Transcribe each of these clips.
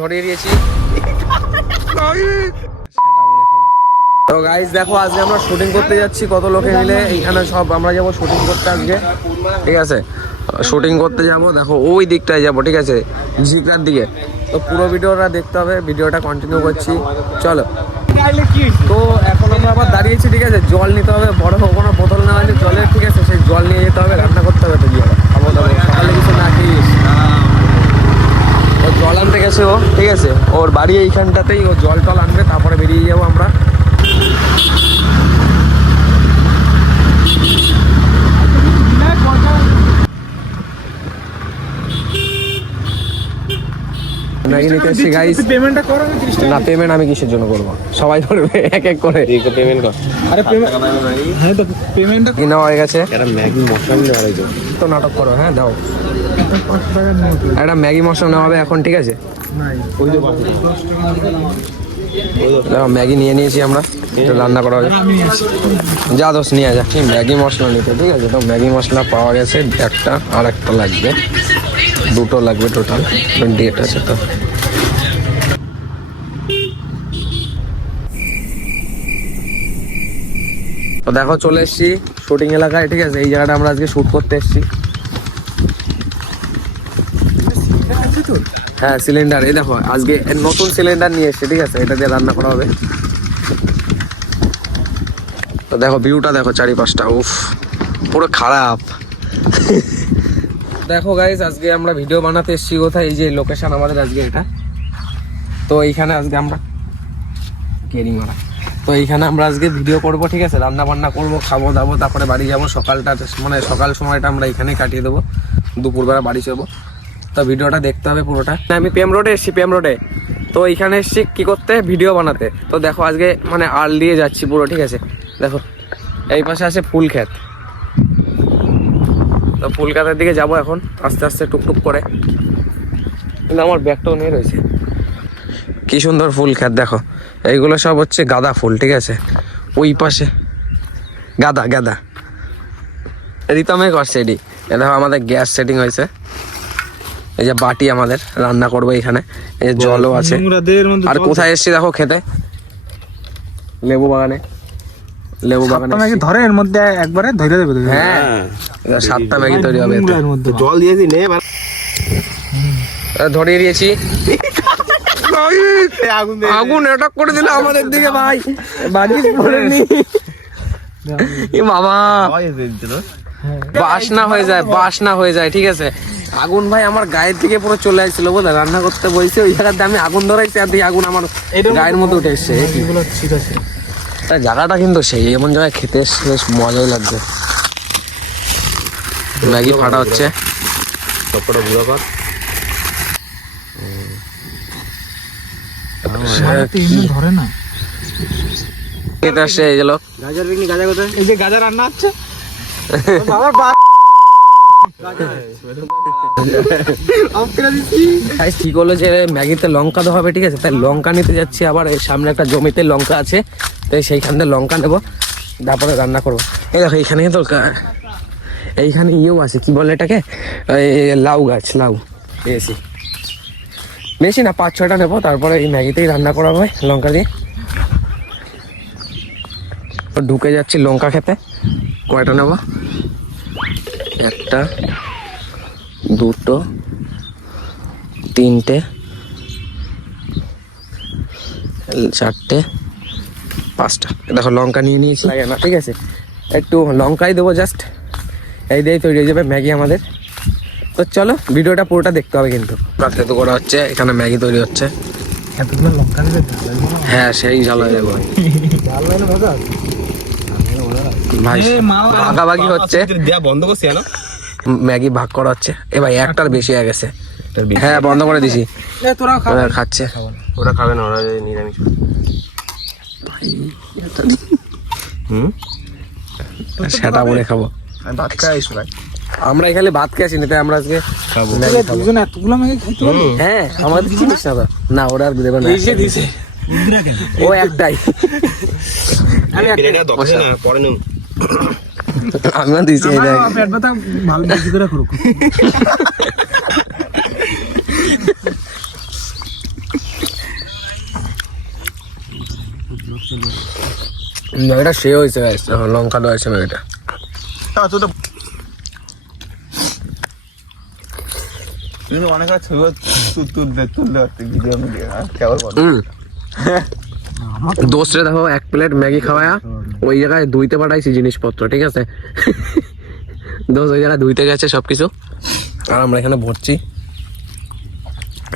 ধরিয়ে দিয়েছি। তো গাইস দেখো আজকে আমরা শুটিং করতে যাচ্ছি কত লোকে মিলে। এইখানে সব আমরা যাবো শুটিং করতে আজকে, ঠিক আছে? শুটিং করতে যাবো, দেখো ওই দিকটায় যাবো, ঠিক আছে, জিকরার দিকে। তো পুরো ভিডিওটা দেখতে হবে, ভিডিওটা কন্টিনিউ করছি, চলো। তো এখন আমরা আবার দাঁড়িয়েছি, ঠিক আছে, জল নিতে হবে, বড় কোনো বোতল নেওয়া হয়নি জলের, ঠিক আছে, সেই জল নিয়ে যেতে হবে, রান্না করতে হবে। তো গিয়ে খাবো দাবো, সকালে কিছু না খেয়েছিস। ও জল আনতে গেছে ও, ঠিক আছে, ওর বাড়ি এইখানটাতেই, ও জল টল আনবে, তারপরে বেরিয়ে যাবো আমরা। না পেমেন্ট আমি কিসের জন্য করবো, সবাই করবে এক এক করে পেমেন্ট কর। কিনা হয়ে গেছে, তো নাটক করো, হ্যাঁ দাও একটা ম্যাগি মশলা নেওয়া হবে এখন, ঠিক আছে? ম্যাগি নিয়ে নিয়েছি আমরা, রান্না করা হবে। যা দোষ নিয়ে যা, ম্যাগি মশলা নিতে, ঠিক আছে? তো ম্যাগি মশলা পাওয়া গেছে একটা, আর একটা লাগবে, দুটো লাগবে, টোটাল 28 আছে। তো দেখো চলে এসছি শুটিং এলাকায়, ঠিক আছে? এই জায়গাটা আমরা আজকে শুট করতে এসছি। হ্যাঁ সিলিন্ডার, এই দেখো আজকে নতুন সিলিন্ডার নিয়ে এসছে, ঠিক আছে? এটা দিয়ে রান্না করা হবে। তো দেখো ভিউটা দেখো চারিপাশটা, উফ পুরো খারাপ। দেখো গাইস আজকে আমরা ভিডিও বানাতে এসছি কোথায়, এই যে লোকেশন আমাদের আজকে এটা। তো এইখানে আজকে আমরা কেরিমারা, তো এইখানে আমরা আজকে ভিডিও করব, ঠিক আছে? রান্না বান্না করবো, খাবো দাবো, তারপরে বাড়ি যাবো। সকালটা মানে সকাল সময়টা আমরা এখানেই কাটিয়ে দেবো, দুপুরবেলা বাড়ি যাবো। তো ভিডিওটা দেখতে হবে পুরোটা। আমি পেম রোডে এসছি, পেম রোডে। তো এইখানে এসছি কি করতে, ভিডিও বানাতে। তো দেখো আজকে মানে আল দিয়ে যাচ্ছি পুরো, ঠিক আছে? দেখো এই পাশে আছে ফুল ক্ষেত, তো ফুল ক্ষেতের দিকে যাবো এখন আস্তে আস্তে টুকটুক করে। কিন্তু আমার ব্যাগটাও নেই রয়েছে। কি সুন্দর ফুল ক্ষেত দেখো, এইগুলো সব হচ্ছে গাঁদা ফুল, ঠিক আছে? ওই পাশে গাঁদা গাঁদা রিতমে করছে এটি। এ দেখো আমাদের গ্যাস সেটিং হয়েছে, এই যে বাটি আমাদের রান্না করবো এখানে, এই যে জলও আছে। আর কোথায় এসছি দেখো খেতে, লেবু বাগানে। লেবু বাগানে ধরে এর মধ্যে একবারে ধরে দেবে। হ্যাঁ 7টা ম্যাগি তৈরি হবে। জল দিয়েছি নে, ধরিয়ে দিয়েছি। আগুন অ্যাটাক করে দিল আমাদের দিকে ভাই, বাড়ি পড়েনি বাবা, বাসনা হয়ে যায়, বাসনা হয়ে যায়, ঠিক আছে? আগুন ভাই আমার গায়ের দিকে পুরো চলে আসছিল, বুঝলে? রান্না করতে বসে ওই জায়গাতে আমি আগুন ধরাইছি, আর দিয়ে আগুন আমার গায়ের মধ্যে উঠে এসছে। জায়গাটা কিন্তু সেই এমন জায়গায় খেতে বেশ মজাই লাগছে। ম্যাগি ফাটা হচ্ছে, সবকটা গুঁড়ো কর। ধরে না এটা আসছে, এই গেল গাজর বিনি, গাজা কোথায়? এই যে গাজা রান্না হচ্ছে। ঠিক হলো যে ম্যাগিতে লঙ্কা দেওয়া হবে, ঠিক আছে? তাই লঙ্কা নিতে যাচ্ছি। আবার এই সামনে একটা জমিতে লঙ্কা আছে, তাই সেইখান থেকে লঙ্কা নেবো, তারপরে রান্না করবো। এই দেখো এইখানে তো এইখানে ইয়েও আছে, কি বলে এটাকে, লাউ গাছ, লাউ পেয়েছি। বেশি না 5-6টা নেবো, তারপরে এই ম্যাগিতেই রান্না করা হবে লঙ্কা দিয়ে। ঢুকে যাচ্ছি লঙ্কা খেতে। কয়টা নেবো? 1টা 2টো 3টে 4টে 5টা। দেখো লঙ্কা নিয়ে নিয়েছি, লাগে না, ঠিক আছে? একটু লঙ্কাই দেবো জাস্ট, এই দিয়ে তৈরি হয়ে যাবে ম্যাগি আমাদের। তো চলো ভিডিওটা পুরোটা দেখতে হবে কিন্তু। রাতে তো করা হচ্ছে, এখানে ম্যাগি তৈরি হচ্ছে। হ্যাঁ সেই ঝাল হয়ে যাবে ভাই, ভাগাভাগি হচ্ছে, বন্ধ করছি না, ম্যাগি ভাগ করা হচ্ছে। এ ভাই একটার বেশি হয়ে গেছে। হ্যাঁ বন্ধ করে দিছি, তোরা খাচ্ছে। ওরা খাবে না, ওরা নিরামিষ। সেটা বলে খাবো, ভাত খাইস ভাই। আমরা এখানে ভাত খেয়ে আসিনি, তাই আমরা আজকে দুজন এতগুলো ম্যাগি খাইতে পারবো? হ্যাঁ আমাদের চিনিস না তো, না ওরা আর দেবে না, ও একটাই। আমি আমিও দিছি, পেট ব্যথা ভালো বেশি করে করুক। ম্যাগিটা সে হয়েছে গাইস, লঙ্কা দেওয়া হয়েছে ম্যাগিটা। অনেক তুলতে ভিডিও মিডিয়া কেবল দোস্ত রে দেখো 1 প্লেট ম্যাগি খাওয়ায়া ওই জায়গায় ধুইতে পাঠাইছি জিনিসপত্র, ঠিক আছে। দোস্ত ওই জায়গায় ধুইতে গেছে সবকিছু, আর আমরা এখানে ভরছি।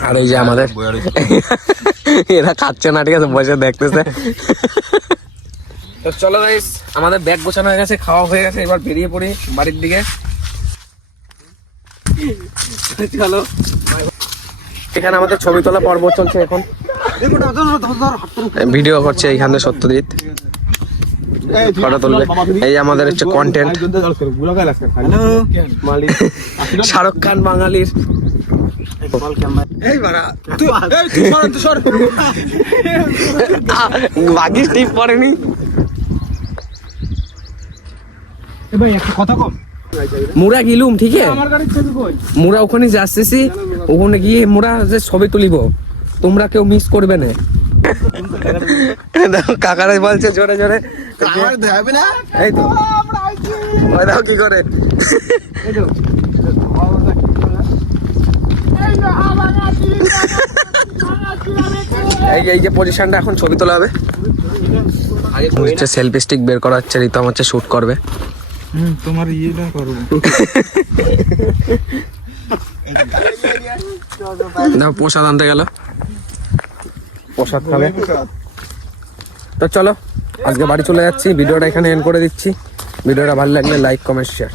আর এই যে আমাদের এরা খাচ্ছে না, ঠিক আছে, বসে দেখতেছে। তো চলো গাইস, আমাদের ব্যাগ গোছানো হয়ে গেছে, খাওয়া হয়ে গেছে, এবার বেরিয়ে পড়ি বাড়ির দিকে। চলো, এখানে আমাদের ছবি তোলা পর্ব চলছে এখন, ভিডিও করছে এইখানে সত্যজিৎ, ফটো তুলবে। এই আমাদের হচ্ছে কন্টেন্ট, শাহরুখ খান বাঙালির। বাকি টিপ পড়েনি। মুরা গিলুম, ঠিক আছে, মুরা ওখানে যাচ্ছি, ওখানে গিয়ে মুরা যে ছবি তুলিব, তোমরা কেউ মিস করবে না। কাকারা বলছে জোরে জোরে, এই তো ওই দেখো কি করে। এই যে পজিশনটা, এখন ছবি তোলা হবে। হচ্ছে সেলফি স্টিক বের করা হচ্ছে, রিতম হচ্ছে শুট করবে। তোমার ইয়েটা করবো। দেখো প্রসাদ আনতে গেল, প্রসাদ খাবে। তো চলো আজকে বাড়ি চলে যাচ্ছি, ভিডিওটা এখানে এন্ড করে দিচ্ছি। ভিডিওটা ভালো লাগলে লাইক কমেন্ট শেয়ার।